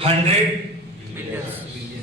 100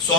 100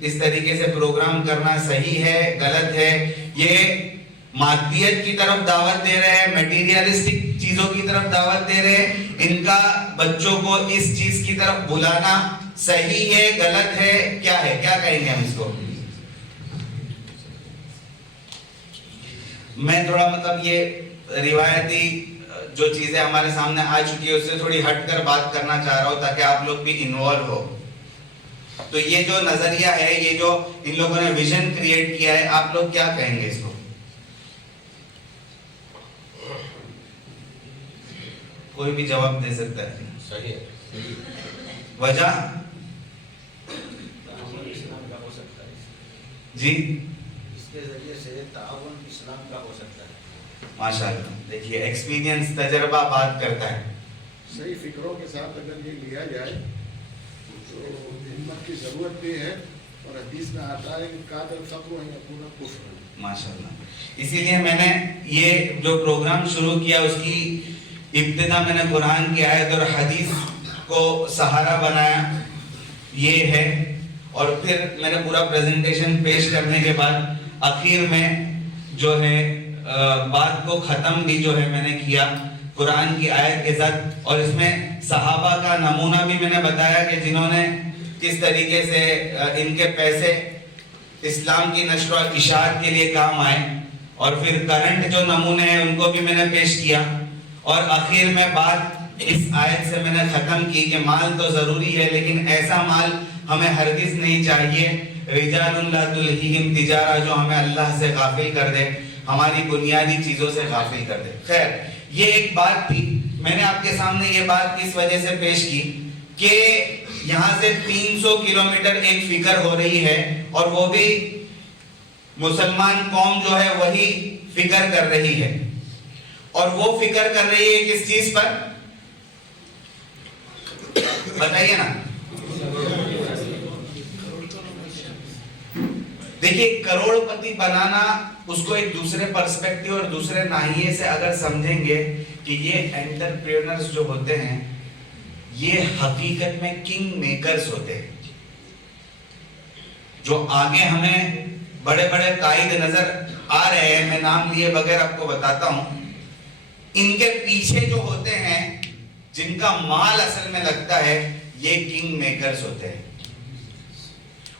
اس طریقے سے پروگرام کرنا صحیح ہے غلط ہے؟ یہ مادیت کی طرف دعوت دے رہے ہیں، میٹیریلسٹک چیزوں کی طرف دعوت دے رہے ہیں، ان کا بچوں کو اس چیز کی طرف بلانا صحیح ہے غلط ہے کیا ہے؟ کیا کہیں گے ہم اس کو؟ میں تھوڑا مطلب یہ روایتی جو چیزیں ہمارے سامنے آ چکی ہے اس سے تھوڑی ہٹ کر بات کرنا چاہ رہا ہوں تاکہ آپ لوگ بھی انوالو ہو. تو یہ جو نظریہ ہے، یہ جو ان لوگوں نے ویژن کریٹ کیا ہے، آپ لوگ کیا کہیں گے اس کو؟ کوئی بھی جواب دے سکتا ہے. صحیح ہے. وجہ جی اس کے ذریعے سے تعاون اسلام کا ہو سکتا ہے. ماشاءاللہ. دیکھیے ایکسپیرینس تجربہ بات کرتا ہے. صحیح فکروں کے ساتھ اگر یہ لیا جائے تو ہمت کی ضرورت بھی ہے، اور حدیث میں آتا ہے کہ قاتل فقر و یکون کفر. ماشاءاللہ. اسی لیے میں نے یہ جو پروگرام شروع کیا اس کی ابتدا میں نے قرآن کی آیت اور حدیث کو سہارا بنایا، یہ ہے. اور پھر میں نے پورا پریزنٹیشن پیش کرنے کے بعد آخر میں جو ہے بات کو ختم بھی جو ہے میں نے کیا قرآن کی آیت کے ساتھ، اور اس میں صحابہ کا نمونہ بھی میں نے بتایا کہ جنہوں نے کس طریقے سے ان کے پیسے اسلام کی نشر و اشاعت کے لیے کام آئے، اور پھر کرنٹ جو نمونے ہیں ان کو بھی میں نے پیش کیا. اور آخر میں بات اس آیت سے میں نے ختم کی کہ مال تو ضروری ہے لیکن ایسا مال ہمیں ہرگز نہیں چاہیے رجال لا تلہیہم تجارہ جو ہمیں اللہ سے غافل کر دے، ہماری بنیادی چیزوں سے غافل کر دے. خیر یہ ایک بات تھی. میں نے آپ کے سامنے یہ بات اس وجہ سے پیش کی کہ یہاں سے 300 کلومیٹر ایک فکر ہو رہی ہے، اور وہ بھی مسلمان قوم جو ہے وہی فکر کر رہی ہے. اور وہ فکر کر رہی ہے کس چیز پر؟ بتائیے نا. دیکھیے کروڑ پتی بنانا اس کو ایک دوسرے پرسپیکٹیو اور دوسرے ناحیے سے اگر سمجھیں گے کہ یہ انٹرپرینرز جو ہوتے ہیں یہ حقیقت میں کنگ میکرز ہوتے ہیں. جو آگے ہمیں بڑے بڑے قائد نظر آ رہے ہیں، میں نام لیے بغیر آپ کو بتاتا ہوں، ان کے پیچھے جو ہوتے ہیں جن کا مال اصل میں لگتا ہے یہ کنگ میکرز ہوتے ہیں،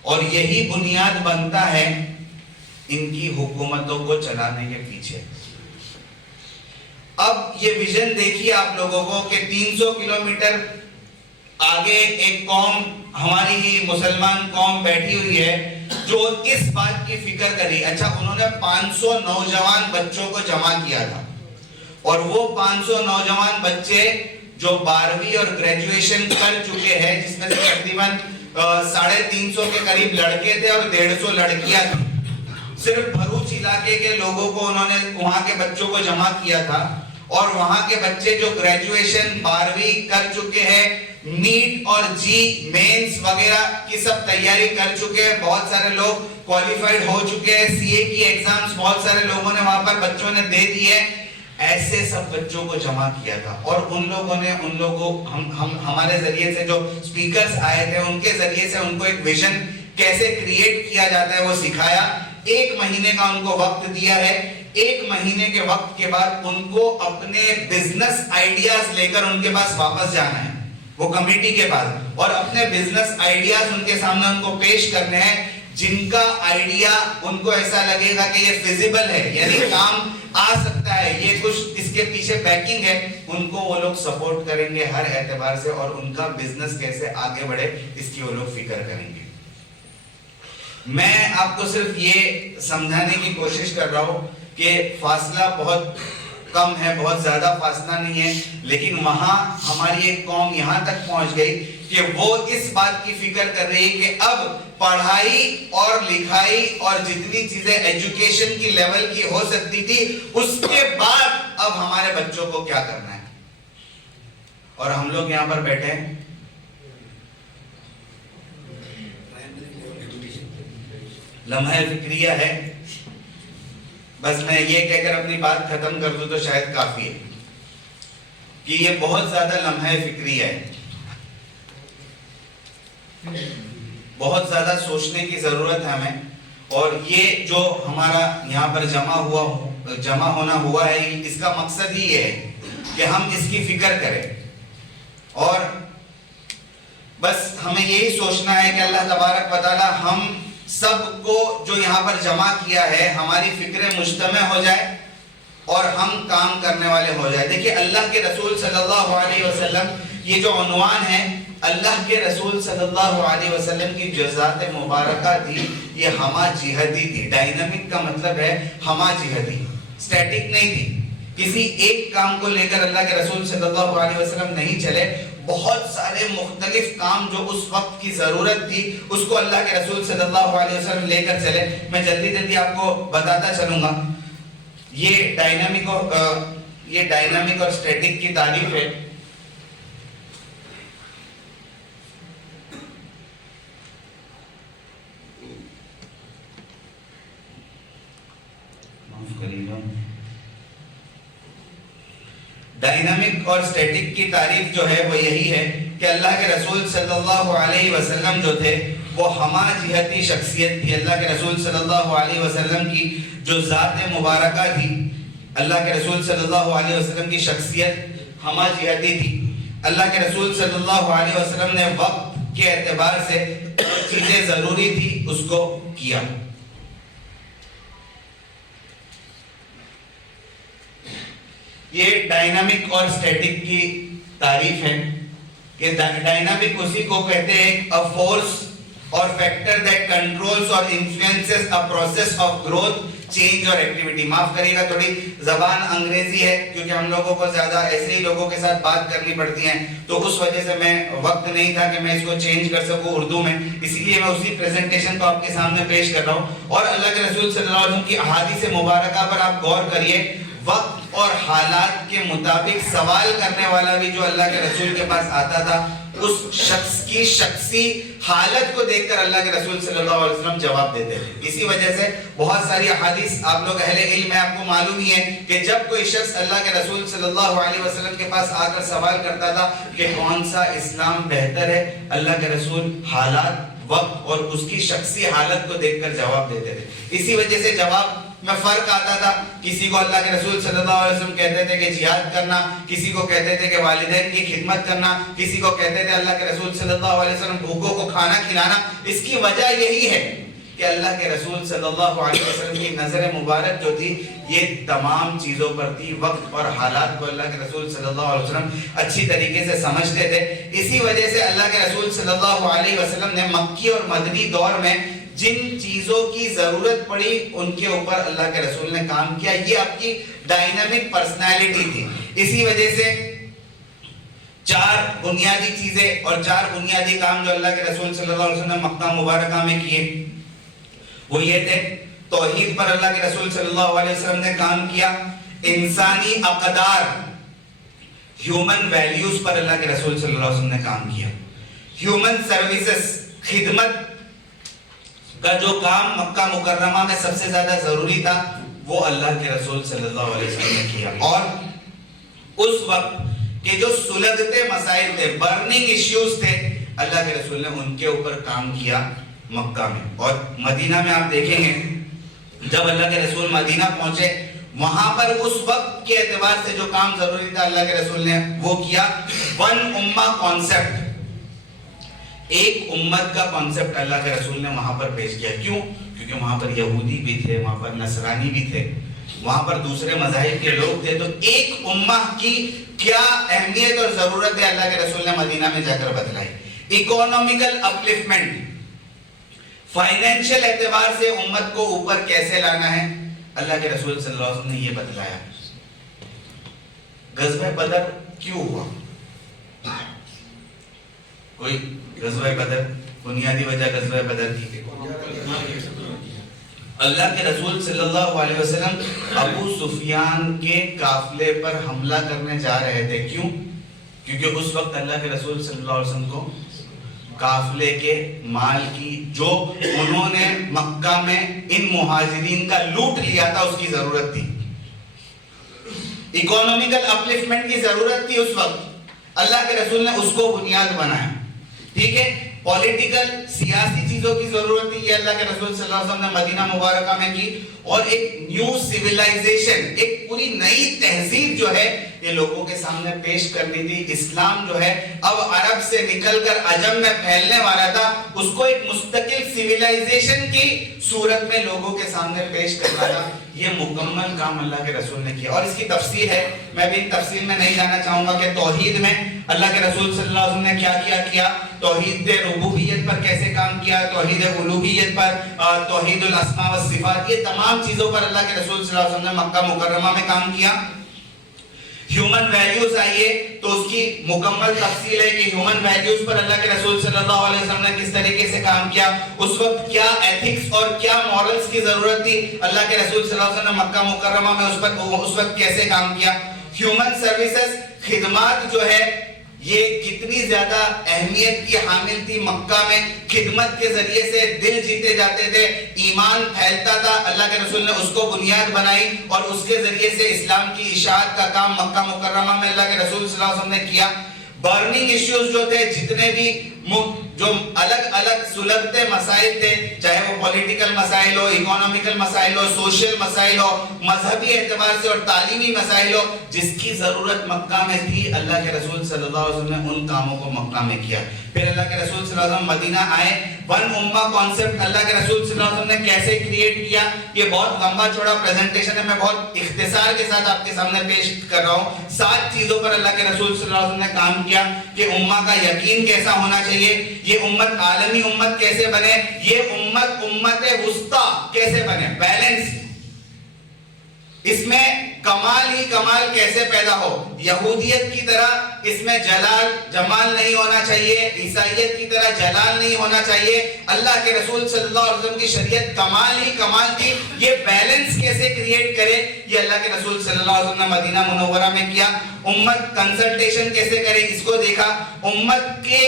اور یہی بنیاد بنتا ہے ان کی حکومتوں کو چلانے کے پیچھے. اب یہ ویژن دیکھیے آپ لوگوں کو کہ 300 کلومیٹر آگے ایک قوم ہماری ہی مسلمان قوم بیٹھی ہوئی ہے جو اس بات کی فکر کری. اچھا انہوں نے 500 نوجوان بچوں کو جمع کیا تھا، اور وہ 500 نوجوان بچے جو 12ویں اور گریجویشن کر چکے ہیں، جس میں سے تقریباً 350 کے قریب لڑکے تھے اور 150 لڑکیاں تھیں. صرف بھروچ علاقے کے لوگوں کو انہوں نے وہاں کے بچوں کو جمع کیا تھا، اور وہاں کے بچے جو گریجویشن 12ویں کر چکے ہیں، نیٹ اور جی مینز وغیرہ کی سب تیاری کر چکے ہیں، بہت سارے لوگ کوالیفائڈ ہو چکے ہیں، سی اے کی ایگزامز بہت سارے لوگوں نے وہاں پر بچوں نے دے دیے. ایسے سب بچوں کو جمع کیا تھا، اور ان لوگوں نے ان لوگوں ہمارے ذریعے سے جو سپیکرز آئے تھے ان کے ذریعے سے ان کو ایک ویژن کیسے کریٹ کیا جاتا ہے وہ سکھایا. 1 مہینے کا ان کو وقت دیا ہے. 1 مہینے کے وقت کے بعد ان کو اپنے بزنس آئیڈیاز لے کر ان کے پاس واپس جانا ہے وہ کمیٹی کے پاس، اور اپنے بزنس آئیڈیاز ان کے سامنے ان کو پیش کرنے ہیں. جن کا آئیڈیا ان کو ایسا لگے گا کہ یہ فیزیبل ہے، یعنی کام آ سکتا ہے، یہ کچھ اس کے پیچھے بیکنگ ہے، ان کو وہ لوگ سپورٹ کریں گے ہر اعتبار سے، اور ان کا بزنس کیسے آگے بڑھے اس کی وہ لوگ فکر کریں گے. میں آپ کو صرف یہ سمجھانے کی کوشش کر رہا ہوں کہ فاصلہ بہت کم ہے، بہت زیادہ فاصلہ نہیں ہے، لیکن وہاں ہماری ایک قوم یہاں تک پہنچ گئی کہ وہ اس بات کی فکر کر رہی ہے کہ اب پڑھائی اور لکھائی اور جتنی چیزیں ایجوکیشن کی لیول کی ہو سکتی تھی اس کے بعد اب ہمارے بچوں کو کیا کرنا ہے. اور ہم لوگ یہاں پر بیٹھے ہیں لمحہ فکریہ ہے. بس میں یہ کہہ کر اپنی بات ختم کر دوں تو شاید کافی ہے کہ یہ بہت زیادہ لمحہ فکریہ ہے. بہت زیادہ سوچنے کی ضرورت ہے ہمیں. اور یہ جو ہمارا یہاں پر جمع ہونا ہوا ہے، اس کا مقصد ہی یہ ہے کہ ہم اس کی فکر کریں. اور بس ہمیں یہی سوچنا ہے کہ اللہ تبارک و تعالی ہم سب کو جو یہاں پر جمع کیا ہے، ہماری فکریں مجتمع ہو جائے اور ہم کام کرنے والے ہو جائے. دیکھیے اللہ کے رسول صلی اللہ علیہ وسلم، یہ جو عنوان ہے، اللہ کے رسول صلی اللہ علیہ وسلم کی جو ذات مبارکہ تھی، یہ ہما جہتی تھی. ڈائنامک کا مطلب ہے ہما جہتی، اسٹیٹک نہیں تھی. کسی ایک کام کو لے کر اللہ کے رسول صلی اللہ علیہ وسلم نہیں چلے. بہت سارے مختلف کام جو اس وقت کی ضرورت تھی، اس کو اللہ کے رسول صلی اللہ علیہ وسلم لے کر چلے. میں جلدی آپ کو بتاتا چلوں گا. یہ ڈائنامک اور اسٹیٹک کی تعریف ہے. ڈائنامک اور اسٹیٹک کی تعریف جو ہے وہ یہی ہے کہ اللہ کے رسول صلی اللہ علیہ وسلم جو تھے وہ ہما جہتی شخصیت تھی. اللہ کے رسول صلی اللہ علیہ وسلم کی جو ذات مبارکہ تھی، اللہ کے رسول صلی اللہ علیہ وسلم کی شخصیت ہما جہتی تھی. اللہ کے رسول صلی اللہ علیہ وسلم نے وقت کے اعتبار سے چیزیں ضروری تھی اس کو کیا. یہ ڈائنامک اور اسٹیٹک کی تعریف ہے کہ ڈائنامک اسی کو کہتے ہیں a force or factor that controls or influences a process of growth, change اور activity. معاف کریے گا، تھوڑی زبان انگریزی ہے کیونکہ ہم لوگوں کو زیادہ ایسے ہی لوگوں کے ساتھ بات کرنی پڑتی ہیں، تو اس وجہ سے میں وقت نہیں تھا کہ میں اس کو چینج کر سکوں اردو میں، اسی لیے میں اسی پریزنٹیشن کو آپ کے سامنے پیش کر رہا ہوں. اور اللہ کے رسول صلی اللہ علیہ وسلم کی احادیث مبارکہ پر آپ غور کریے. وقت اور حالات کے مطابق سوال کرنے والا بھی جو اللہ کے رسول کے پاس آتا تھا، اس شخص کی شخصی حالت کو دیکھ کر اللہ کے رسول صلی اللہ علیہ وسلم جواب دیتے تھے. اسی وجہ سے بہت ساری احادیث، آپ لوگ اہل علم ہیں، آپ کو معلوم ہی ہے کہ جب کوئی شخص اللہ کے رسول صلی اللہ علیہ وسلم کے پاس آ کر سوال کرتا تھا کہ کون سا اسلام بہتر ہے، اللہ کے رسول حالات، وقت اور اس کی شخصی حالت کو دیکھ کر جواب دیتے تھے. اسی وجہ سے جواب میں فرق آتا تھا. کسی کو اللہ کے رسول صلی اللہ علیہ وسلم کہتے تھے کہ جہاد کرنا، کسی کو کہتے تھے کہ والدین کی خدمت کرنا، کسی کو کہتے تھے اللہ کے رسول صلی اللہ علیہ وسلم بھوکوں کو کھانا کھلانا. اس کی وجہ یہی ہے کہ اللہ کے رسول صلی اللہ علیہ وسلم کی نظر مبارک جو تھی یہ تمام چیزوں پر تھی. وقت اور حالات کو اللہ کے رسول صلی اللہ علیہ وسلم اچھی طریقے سے سمجھتے تھے. اسی وجہ سے اللہ کے رسول صلی اللہ علیہ وسلم نے مکی اور مدنی دور میں جن چیزوں کی ضرورت پڑی ان کے اوپر اللہ کے رسول نے کام کیا. یہ آپ کی ڈائنامک پرسنالٹی تھی. اسی وجہ سے 4 بنیادی چیزیں اور 4 بنیادی کام جو اللہ کے رسول صلی اللہ علیہ وسلم نے مکہ مبارکہ میں کیے وہ یہ تھے. توحید پر اللہ کے رسول صلی اللہ علیہ وسلم نے کام کیا. انسانی اقدار، ہیومن ویلیوز پر اللہ کے رسول صلی اللہ علیہ وسلم نے کام کیا. ہیومن سروسز، خدمت کا جو کام مکہ مکرمہ میں سب سے زیادہ ضروری تھا وہ اللہ کے رسول صلی اللہ علیہ وسلم نے کیا. اور اس وقت کے جو سلگتے مسائل تھے، برننگ ایشوز تھے، اللہ کے رسول نے ان کے اوپر کام کیا مکہ میں. اور مدینہ میں آپ دیکھیں گے جب اللہ کے رسول مدینہ پہنچے، وہاں پر اس وقت کے اعتبار سے جو کام ضروری تھا اللہ کے رسول نے وہ کیا. ون امہ کانسیپٹ، ایک امت کا کانسیپٹ اللہ کے رسول نے وہاں پر پیش کیا. کیوں؟ کیونکہ وہاں پر یہودی بھی تھے، وہاں پر نصرانی بھی تھے، وہاں پر دوسرے مذاہب کے لوگ تھے. تو ایک امہ کی کیا اہمیت اور ضرورت ہے اللہ کے رسول نے مدینہ میں جا کر بتلائی. اکونومیکل اپلفمنٹ، فائنینشیل اعتبار سے امت کو اوپر کیسے لانا ہے، اللہ کے رسول صلی اللہ علیہ وسلم نے یہ بتلایا. غزوہ بدر کیوں ہوا؟ کوئی غزوہ بدر بنیادی وجہ غزوہ بدر کی اللہ کے رسول صلی اللہ علیہ وسلم ابو سفیان کے قافلے پر حملہ کرنے جا رہے تھے. کیوں؟ کیونکہ اس وقت اللہ کے رسول صلی اللہ علیہ وسلم کو قافلے کے مال کی جو انہوں نے مکہ میں ان مہاجرین کا لوٹ لیا تھا اس کی ضرورت تھی. اکونومیکل اپلفمنٹ کی ضرورت تھی اس وقت. اللہ کے رسول نے اس کو بنیاد بنایا. ٹھیک ہے. پولیٹیکل سیاسی چیزوں کی ضرورت تھی، یہ اللہ کے رسول صلی اللہ علیہ وسلم نے مدینہ مبارکہ میں کی، اور ایک نیو سیویلائزیشن، ایک پوری نئی تہذیب جو ہے یہ لوگوں کے سامنے پیش کرنی تھی۔ اسلام جو ہے اب عرب سے نکل کر عجم میں پھیلنے والا تھا، اس کو ایک مستقل سیویلائزیشن کی صورت میں لوگوں کے سامنے پیش کرنا تھا۔ یہ مکمل کام اللہ کے رسول نے کیا، اور اس کی تفصیل ہے، میں بھی تفصیل میں نہیں جانا چاہوں گا کہ توحید میں اللہ کے رسول صلی اللہ علیہ وسلم نے کیا کیا، توحید ربوبیت پر کیسے کام کیا، توحید الوہیت پر، توحید الاسماء والصفات، یہ تمام چیزوں پر اللہ کے رسول صلی اللہ علیہ وسلم نے مکہ مکرمہ میں کام کیا۔ ہیومن ویلیوز آئیے تو اس کی مکمل تفصیل ہے کہ ہیومن ویلیوز پر اللہ کے رسول صلی اللہ علیہ وسلم نے کس طریقے سے کام کیا، اس وقت کیا ایتھکس اور کیا مورلز کی ضرورت تھی، اللہ کے رسول صلی اللہ علیہ وسلم نے مکہ مکرمہ میں اس وقت کیسے کام کیا۔ ہیومن سروسز، خدمات جو ہے یہ کتنی زیادہ اہمیت کی حامل تھی، مکہ میں خدمت کے ذریعے سے دل جیتے جاتے تھے، ایمان پھیلتا تھا، اللہ کے رسول نے اس کو بنیاد بنائی، اور اس کے ذریعے سے اسلام کی اشاعت کا کام مکہ مکرمہ میں اللہ کے رسول صلی اللہ علیہ وسلم نے کیا۔ برننگ ایشوز جو تھے، جتنے بھی جو الگ الگ سلگتے مسائل تھے، چاہے وہ پولیٹیکل مسائل ہو، اکانومیکل مسائل ہو، سوشل مسائل ہو، مذہبی اعتبار سے اور تعلیمی مسائل ہو، جس کی ضرورت مکہ میں تھی، اللہ کے رسول صلی اللہ علیہ وسلم نے ان کاموں کو مکہ میں کیا۔ پھر اللہ کے رسول صلی اللہ علیہ وسلم مدینہ آئے، ون امہ کانسیپٹ اللہ کے رسول صلی اللہ علیہ وسلم نے کیسے کریٹ کیا، یہ بہت لمبا چوڑا پریزنٹیشن ہے، میں بہت اختصار کے ساتھ آپ کے سامنے پیش کر رہا ہوں۔ 7 چیزوں پر اللہ کے رسول صلی اللہ علیہ وسلم نے کام کیا کہ امہ کا یقین کیسا ہونا چاہیے، یہ امت عالمی امت کیسے بنے، یہ امت وسطیٰ کیسے بنے، بیلنس، اس میں کمال ہی کمال کیسے پیدا ہو، یہودیت کی طرح اس میں جمال نہیں ہونا چاہیے، عیسائیت کی طرح جلال نہیں ہونا چاہیے، اللہ کے رسول صلی اللہ علیہ وسلم کی شریعت کمال ہی کمال تھی، یہ بیلنس کیسے کریٹ کرے، یہ اللہ کے رسول صلی اللہ علیہ وسلم نے مدینہ منورہ میں کیا۔ امت کنسلٹیشن کیسے کرے، اس کو دیکھا، امت کے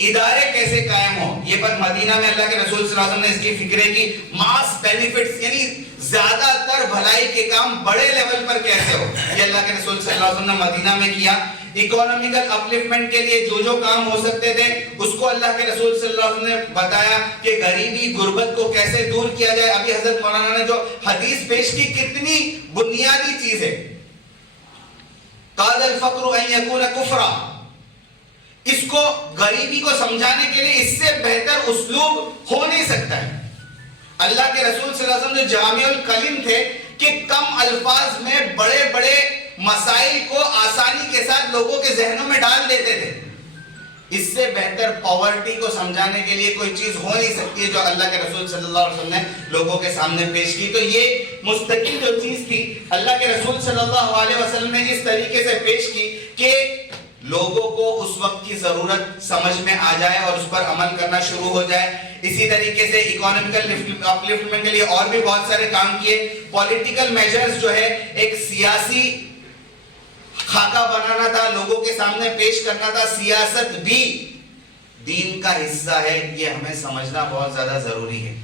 ادارے کیسے قائم ہو، یہ پر مدینہ میں اللہ کے رسول صلی اللہ علیہ وسلم نے اس کی فکرے کی، ماس بینیفٹس یعنی زیادہ تر بھلائی کے کام بڑے لیول پر کیسے ہو، یہ اللہ کے رسول صلی اللہ علیہ وسلم نے مدینہ میں کیا۔ اکانومیکل اپلفمنٹ کے لیے جو کام ہو سکتے تھے اس کو اللہ کے رسول صلی اللہ علیہ وسلم نے بتایا کہ غریبی غربت کو کیسے دور کیا جائے۔ ابھی حضرت مولانا نے جو حدیث پیش کی کتنی بنیادی چیز ہے، قال الفقر ان یکون کفرا، اس کو غریبی کو سمجھانے کے لیے اس سے بہتر اسلوب ہو نہیں سکتا ہے۔ اللہ کے رسول صلی اللہ علیہ وسلم جو جامع الکلم تھے کہ کم الفاظ میں بڑے بڑے مسائل کو آسانی کے ساتھ لوگوں کے ذہنوں میں ڈال دیتے تھے، اس سے بہتر پاورٹی کو سمجھانے کے لیے کوئی چیز ہو نہیں سکتی ہے جو اللہ کے رسول صلی اللہ علیہ وسلم نے لوگوں کے سامنے پیش کی۔ تو یہ مستقل جو چیز تھی اللہ کے رسول صلی اللہ علیہ وسلم نے اس طریقے سے پیش کی کہ لوگوں کو اس وقت کی ضرورت سمجھ میں آ جائے اور اس پر عمل کرنا شروع ہو جائے۔ اسی طریقے سے اکانومیکل اپلفٹمنٹ کے لیے اور بھی بہت سارے کام کیے۔ پولیٹیکل میجرز جو ہے ایک سیاسی خاکہ بنانا تھا، لوگوں کے سامنے پیش کرنا تھا، سیاست بھی دین کا حصہ ہے، یہ ہمیں سمجھنا بہت زیادہ ضروری ہے۔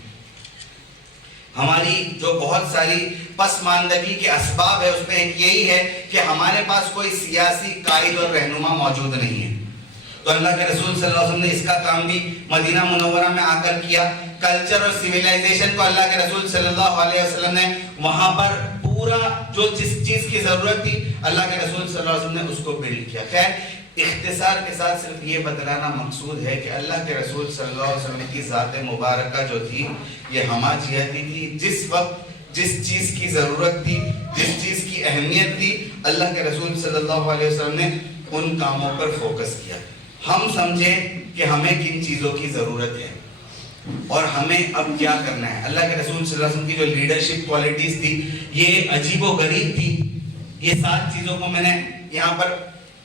ہماری جو بہت ساری پسماندگی کے اسباب ہے اس میں ایک یہی ہے کہ ہمارے پاس کوئی سیاسی قائد اور رہنما موجود نہیں ہے۔ تو اللہ کے رسول صلی اللہ علیہ وسلم نے اس کا کام بھی مدینہ منورہ میں آ کر کیا۔ کلچر اور سیویلائزیشن کو اللہ کے رسول صلی اللہ علیہ وسلم نے وہاں پر پورا جو جس چیز کی ضرورت تھی اللہ کے رسول صلی اللہ علیہ وسلم نے اس کو بلڈ کیا۔ خیر اختصار کے ساتھ صرف یہ بتلانا مقصود ہے کہ اللہ کے رسول صلی اللہ علیہ وسلم کی ذات مبارکہ جو تھی یہ ہمہ جہتی تھی، جس وقت جس چیز کی ضرورت تھی، جس چیز کی اہمیت تھی، اللہ کے رسول صلی اللہ علیہ وسلم نے ان کاموں پر فوکس کیا۔ ہم سمجھیں کہ ہمیں کن چیزوں کی ضرورت ہے اور ہمیں اب کیا کرنا ہے۔ اللہ کے رسول صلی اللہ علیہ وسلم کی جو لیڈرشپ کوالٹیز تھی یہ عجیب و غریب تھی۔ یہ 7 چیزوں کو میں نے یہاں پر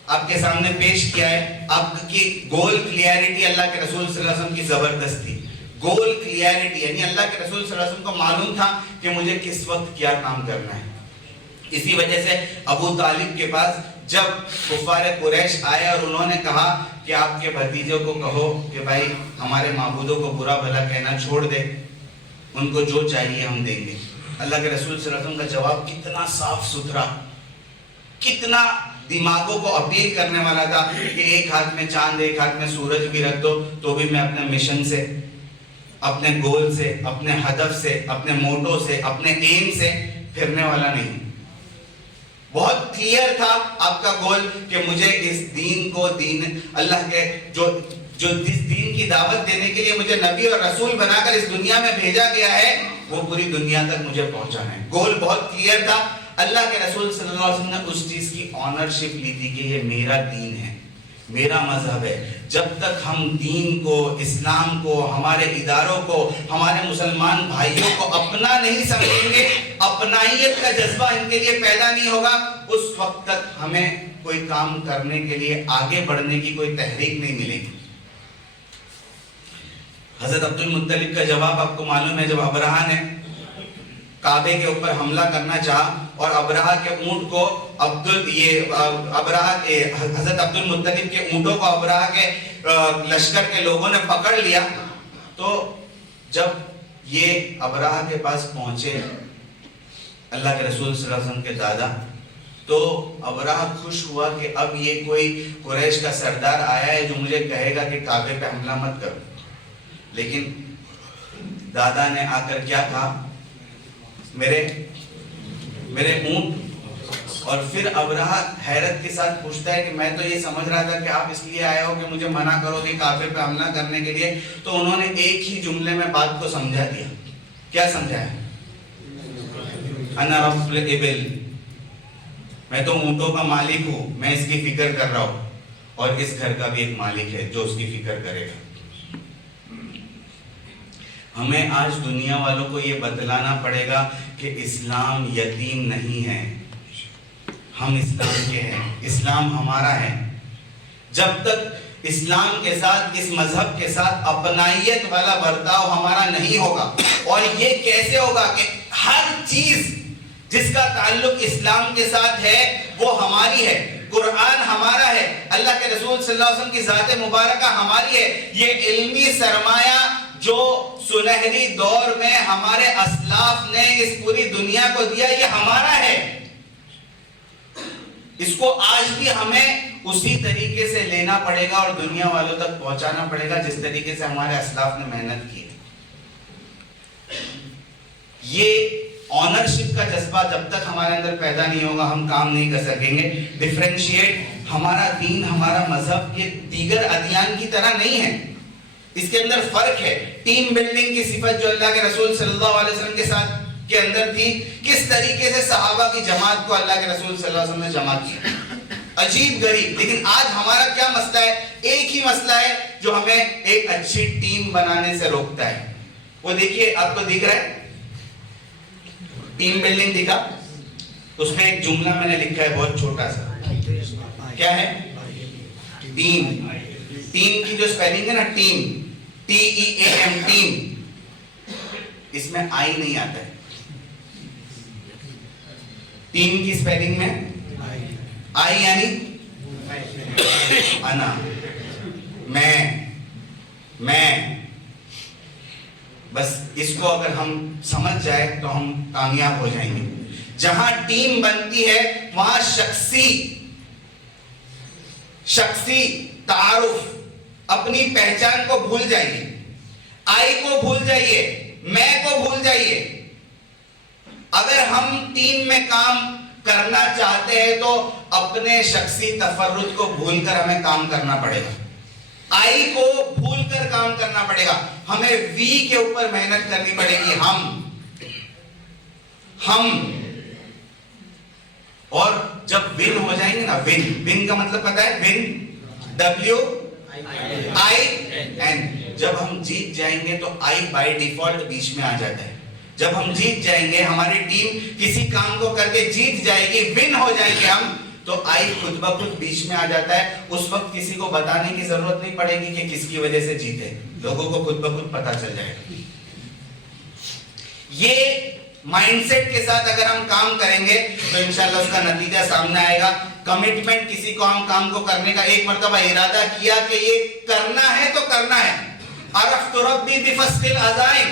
آپ کے سامنے پیش کیا ہے۔ آپ کی گول کلیئرٹی اللہ کے رسول صلی اللہ علیہ وسلم کی زبردست تھی۔ گول کلیئرٹی یعنی اللہ کے رسول صلی اللہ علیہ وسلم کو معلوم تھا کہ مجھے کس وقت کیا کام کرنا ہے۔ اسی وجہ سے ابو طالب کے پاس جب کفار قریش آئے اور انہوں نے کہا کہ آپ کے بھتیجوں کو کہو کہ بھائی ہمارے معبودوں کو برا بھلا کہنا چھوڑ دے، ان کو جو چاہیے ہم دیں گے، اللہ کے رسول صلی اللہ علیہ وسلم کا جواب کتنا صاف ستھرا، کتنا دماغوں کو اپیل کرنے والا تھا کہ ایک ہاتھ میں چاند ایک ہاتھ میں سورج بھی رکھ دو تو بھی میں اپنے مشن سے، اپنے گول سے، اپنے ہدف سے، اپنے موٹو سے، اپنے ایم سے پھرنے والا نہیں۔ بہت کلیئر تھا آپ کا گول کہ مجھے اس دین کو، دین اللہ کے جو جس دین کی دعوت دینے کے لیے مجھے نبی اور رسول بنا کر اس دنیا میں بھیجا گیا ہے وہ پوری دنیا تک مجھے پہنچانا ہے۔ گول بہت کلیئر تھا۔ اللہ کے رسول صلی اللہ علیہ وسلم نے اس چیز کی آنرشپ لی تھی کہ یہ میرا دین ہے، میرا مذہب ہے۔ جب تک ہم دین کو، اسلام کو، ہمارے اداروں کو، ہمارے مسلمان بھائیوں کو اپنا نہیں سمجھیں گے، اپنائیت کا جذبہ ان کے لیے پیدا نہیں ہوگا، اس وقت تک ہمیں کوئی کام کرنے کے لیے، آگے بڑھنے کی کوئی تحریک نہیں ملے گی۔ حضرت عبد المطلب کا جواب آپ کو معلوم ہے، جب ابرہہ نے کعبے کے اوپر حملہ کرنا چاہا اور ابرہہ کے اونٹ کو حضرت عبد المطلب کے اونٹوں کو ابرہہ کے لشکر کے لوگوں نے پکڑ لیا، تو جب یہ ابرہہ کے پاس پہنچے اللہ کے رسول صلی اللہ علیہ وسلم کے دادا، تو ابرہہ خوش ہوا کہ اب یہ کوئی قریش کا سردار آیا ہے جو مجھے کہے گا کہ کعبے پہ حملہ مت کرو۔ لیکن دادا نے آ کر کیا کہا، میرے اونٹ۔ اور پھر ابرہہ حیرت کے ساتھ پوچھتا ہے کہ میں تو یہ سمجھ رہا تھا کہ آپ اس لیے آئے ہو کہ مجھے منع کرو کہ کعبے پہ حملہ کرنے کے لیے۔ تو انہوں نے ایک ہی جملے میں بات کو سمجھا دیا۔ کیا سمجھایا؟ انا رب الابل، میں تو اونٹوں کا مالک ہوں، میں اس کی فکر کر رہا ہوں، اور اس گھر کا بھی ایک مالک ہے جو اس کی فکر کرے گا۔ ہمیں آج دنیا والوں کو یہ بتلانا پڑے گا کہ اسلام یتیم نہیں ہے، ہم اسلام کے ہیں، اسلام ہمارا ہے۔ جب تک اسلام کے ساتھ، اس مذہب کے ساتھ اپنائیت والا برتاؤ ہمارا نہیں ہوگا، اور یہ کیسے ہوگا کہ ہر چیز جس کا تعلق اسلام کے ساتھ ہے وہ ہماری ہے، قرآن ہمارا ہے، اللہ کے رسول صلی اللہ علیہ وسلم کی ذات مبارکہ ہماری ہے، یہ علمی سرمایہ جو سنہری دور میں ہمارے اسلاف نے اس پوری دنیا کو دیا، یہ ہمارا ہے۔ اس کو آج بھی ہمیں اسی طریقے سے لینا پڑے گا اور دنیا والوں تک پہنچانا پڑے گا جس طریقے سے ہمارے اسلاف نے محنت کی۔ یہ آنرشپ کا جذبہ جب تک ہمارے اندر پیدا نہیں ہوگا ہم کام نہیں کر سکیں گے۔ ڈیفرینشیٹ، ہمارا دین، ہمارا مذہب یہ دیگر ادیان کی طرح نہیں ہے، اس کے اندر فرق ہے۔ ٹیم بلڈنگ کی صفت جو اللہ کے رسول صلی اللہ علیہ وسلم کے ساتھ کے اندر تھی، کس طریقے سے صحابہ کی جماعت کو اللہ کے رسول صلی اللہ علیہ وسلم نے جمع کیا، عجیب غریب۔ لیکن آج ہمارا کیا مسئلہ ہے؟ ایک ہی مسئلہ ہے جو ہمیں ایک اچھی ٹیم بنانے سے روکتا ہے۔ وہ دیکھیے، آپ کو دکھ رہا ہے ٹیم بلڈنگ دکھا، اس میں ایک جملہ میں نے لکھا ہے بہت چھوٹا سا، کیا ہے؟ ٹیم۔ ٹیم کی جو سپیلنگ ہے نا، ٹیم، TEAM، ٹیم، اس میں آئی نہیں آتا ہے۔ ٹیم کی سپیلنگ میں آئی یعنی انا، میں، بس اس کو اگر ہم سمجھ جائے تو ہم کامیاب ہو جائیں گے۔ جہاں ٹیم بنتی ہے وہاں شخصی تعارف، اپنی پہچان کو بھول جائیے، آئی کو بھول جائیے، میں کو بھول جائیے۔ اگر ہم ٹیم میں کام کرنا چاہتے ہیں تو اپنے شخصی تفرد کو بھول کر ہمیں کام کرنا پڑے گا، آئی کو بھول کر کام کرنا پڑے گا، ہمیں وی کے اوپر محنت کرنی پڑے گی، ہم۔ اور جب ون ہو جائیں گے نا، ون کا مطلب پتا ہے، ون WIN، جب ہم جیت جائیں گے تو آئی بائی ڈیفالٹ بیچ میں آ جاتا ہے۔ جب ہم جیت جائیں گے، ہماری ٹیم کسی کام کو کر کے جیت جائے گی، ون ہو جائیں گے ہم، تو آئی خود بخود بیچ میں آ جاتا ہے۔ اس وقت کسی کو بتانے کی ضرورت نہیں پڑے گی کہ کس کی وجہ سے جیتے، لوگوں کو خود بخود پتا چل جائے گا۔ یہ مائنڈ سیٹ کے ساتھ اگر ہم کام کریں گے تو انشاءاللہ اس کا نتیجہ سامنے آئے گا۔ کمٹمنٹ، کسی کو ہم کام کو کرنے کا ایک مرتبہ ارادہ کیا کہ یہ کرنا ہے تو کرنا ہے۔ عرفت ربی بفسق العزائم،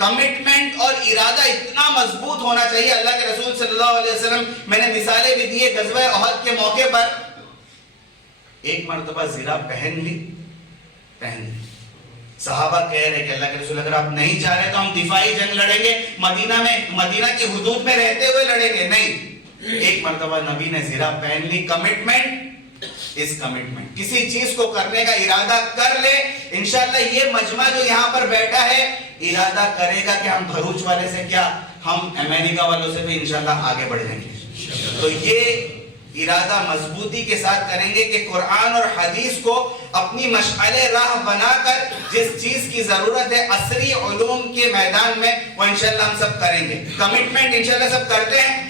کمٹمنٹ اور ارادہ اتنا مضبوط ہونا چاہیے. اللہ کے رسول صلی اللہ علیہ وسلم, میں نے مثالیں بھی دی, غزوہ احد کے موقع پر ایک مرتبہ زرہ پہن لی. صحابہ کہہ رہے کہ اللہ کے رسول اگر آپ نہیں چاہ رہے تو ہم دفاعی جنگ لڑیں گے, مدینہ کی حدود میں رہتے ہوئے لڑیں گے. نہیں, ایک مرتبہ نبی نے زرہ پہن لی. کمٹمنٹ اس کمٹمنٹ, کسی چیز کو کرنے کا ارادہ کر لے. انشاءاللہ یہ مجمع جو یہاں پر بیٹھا ہے ارادہ کرے گا کہ ہم بھروچ والے سے کیا, ہم امریکہ والوں سے بھی انشاءاللہ آگے بڑھ جائیں گے. تو یہ ارادہ مضبوطی کے ساتھ کریں گے کہ قرآن اور حدیث کو اپنی مشعل راہ بنا کر جس چیز کی ضرورت ہے عصری علوم کے میدان میں وہ انشاءاللہ ہم سب کریں گے. کمٹمنٹ انشاءاللہ سب کرتے ہیں,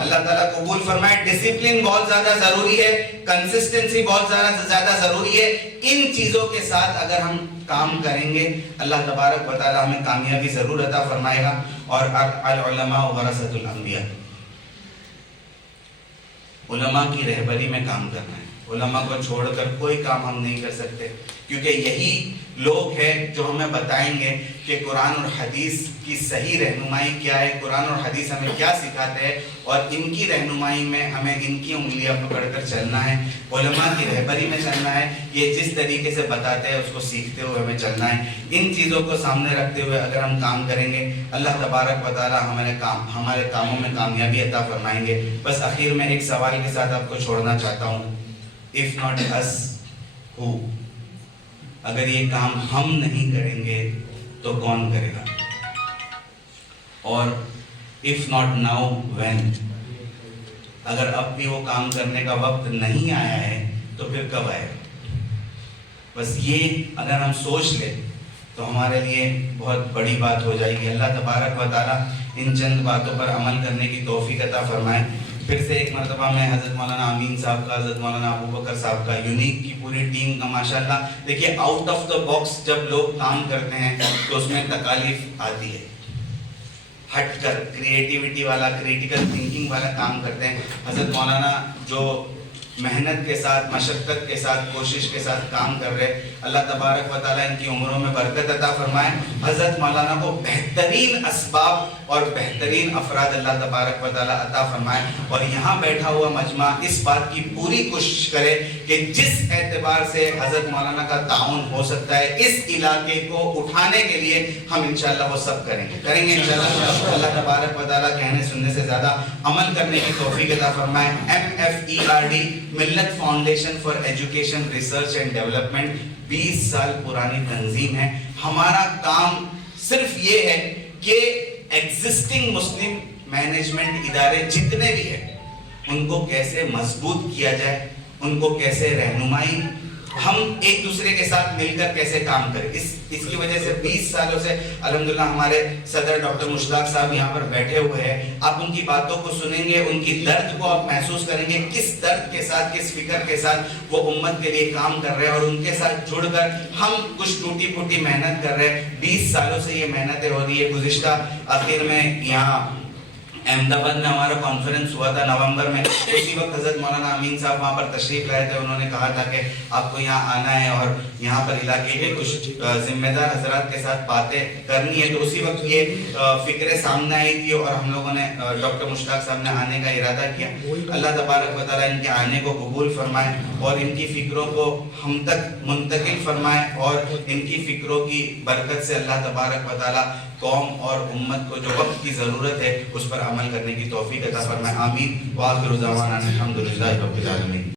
اللہ تعالیٰ قبول فرمائے. ڈسپلن بہت زیادہ ضروری ہے, کنسسٹنسی بہت زیادہ ضروری ہے. ان چیزوں کے ساتھ اگر ہم کام کریں گے اللہ تبارک و تعالیٰ ہمیں کامیابی ضرور عطا فرمائے گا. اور العلماء ورثۃ الانبیاء, علماء کی رہبری میں کام کرنا ہے. علماء کو چھوڑ کر کوئی کام ہم نہیں کر سکتے, کیونکہ یہی لوگ ہیں جو ہمیں بتائیں گے کہ قرآن اور حدیث کی صحیح رہنمائی کیا ہے, قرآن اور حدیث ہمیں کیا سکھاتے ہیں, اور ان کی رہنمائی میں ہمیں ان کی انگلیاں پکڑ کر چلنا ہے. علماء کی رہبری میں چلنا ہے, یہ جس طریقے سے بتاتے ہیں اس کو سیکھتے ہوئے ہمیں چلنا ہے. ان چیزوں کو سامنے رکھتے ہوئے اگر ہم کام کریں گے اللہ تبارک و تعالیٰ ہمارے کاموں میں کامیابی عطا فرمائیں گے. بس آخر میں ایک سوال کے ساتھ آپ کو چھوڑنا چاہتا ہوں. If not us, who? اگر یہ کام ہم نہیں کریں گے تو کون کرے گا؟ اور if not now, when? اگر اب بھی وہ کام کرنے کا وقت نہیں آیا ہے تو پھر کب آئے گا؟ بس یہ اگر ہم سوچ لیں تو ہمارے لیے بہت بڑی بات ہو جائے گی. اللہ تبارک و تعالیٰ ان چند باتوں پر عمل کرنے کی توفیق عطا فرمائے. پھر سے ایک مرتبہ میں حضرت مولانا امین صاحب کا, حضرت مولانا ابو بکر صاحب کا, یونیک کی پوری ٹیم کا ماشاءاللہ. دیکھیے آؤٹ آف دا باکس جب لوگ کام کرتے ہیں تو اس میں تکالیف آتی ہے, ہٹ کر کریٹیوٹی والا, کریٹیکل تھنکنگ والا کام کرتے ہیں. حضرت مولانا جو محنت کے ساتھ, مشقت کے ساتھ, کوشش کے ساتھ کام کر رہے, اللہ تبارک و تعالیٰ ان کی عمروں میں برکت عطا فرمائے. حضرت مولانا کو بہترین اسباب اور بہترین افراد اللہ تبارک و تعالیٰ عطا فرمائے. اور یہاں بیٹھا ہوا مجمع اس بات کی پوری کوشش کرے کہ جس اعتبار سے حضرت مولانا کا تعاون ہو سکتا ہے اس علاقے کو اٹھانے کے لیے ہم انشاءاللہ وہ سب کریں گے انشاءاللہ. اللہ تبارک و تعالیٰ کہنے سننے سے زیادہ عمل کرنے کی توفیق عطا فرمائے. MFERD ملت foundation for education research and development 20 سال پرانی تنظیم ہے. ہمارا کام صرف یہ ہے کہ ایگزسٹنگ مسلم مینجمنٹ ادارے جتنے بھی ہیں ان کو کیسے مضبوط کیا جائے, ان کو کیسے رہنمائی, ہم ایک دوسرے کے ساتھ مل کر کیسے کام کریں. اس کی وجہ سے 20 سالوں سے الحمدللہ ہمارے صدر ڈاکٹر مشتاق صاحب یہاں پر بیٹھے ہوئے ہیں. آپ ان کی باتوں کو سنیں گے, ان کی درد کو آپ محسوس کریں گے, کس درد کے ساتھ, کس فکر کے ساتھ وہ امت کے لیے کام کر رہے ہیں, اور ان کے ساتھ جڑ کر ہم کچھ ٹوٹی پھوٹی محنت کر رہے ہیں. 20 سالوں سے یہ محنتیں ہو رہی ہے. گزشتہ آخر میں یہاں احمد آباد میں ہمارا کانفرنس ہوا تھا نومبر میں, اسی وقت حضرت مولانا امین صاحب وہاں پر تشریف لائے تھے. انہوں نے کہا تھا کہ آپ کو یہاں آنا ہے اور یہاں پر علاقے کے کچھ ذمہ دار حضرات کے ساتھ باتیں کرنی ہے. تو اسی وقت یہ فکریں سامنے آئی تھی اور ہم لوگوں نے ڈاکٹر مشتاق صاحب نے آنے کا ارادہ کیا. اللہ تبارک و تعالیٰ ان کے آنے کو قبول فرمائے اور ان کی فکروں کو ہم تک منتقل فرمائے, اور ان کی فکروں کی برکت سے اللہ تبارک و تعالیٰ قوم اور امت کو جو وقت کی ضرورت ہے اس پر عمل کرنے کی توفیق عطا فرمائے. آمین. وآخر دعوانا الحمدللہ رب العالمین.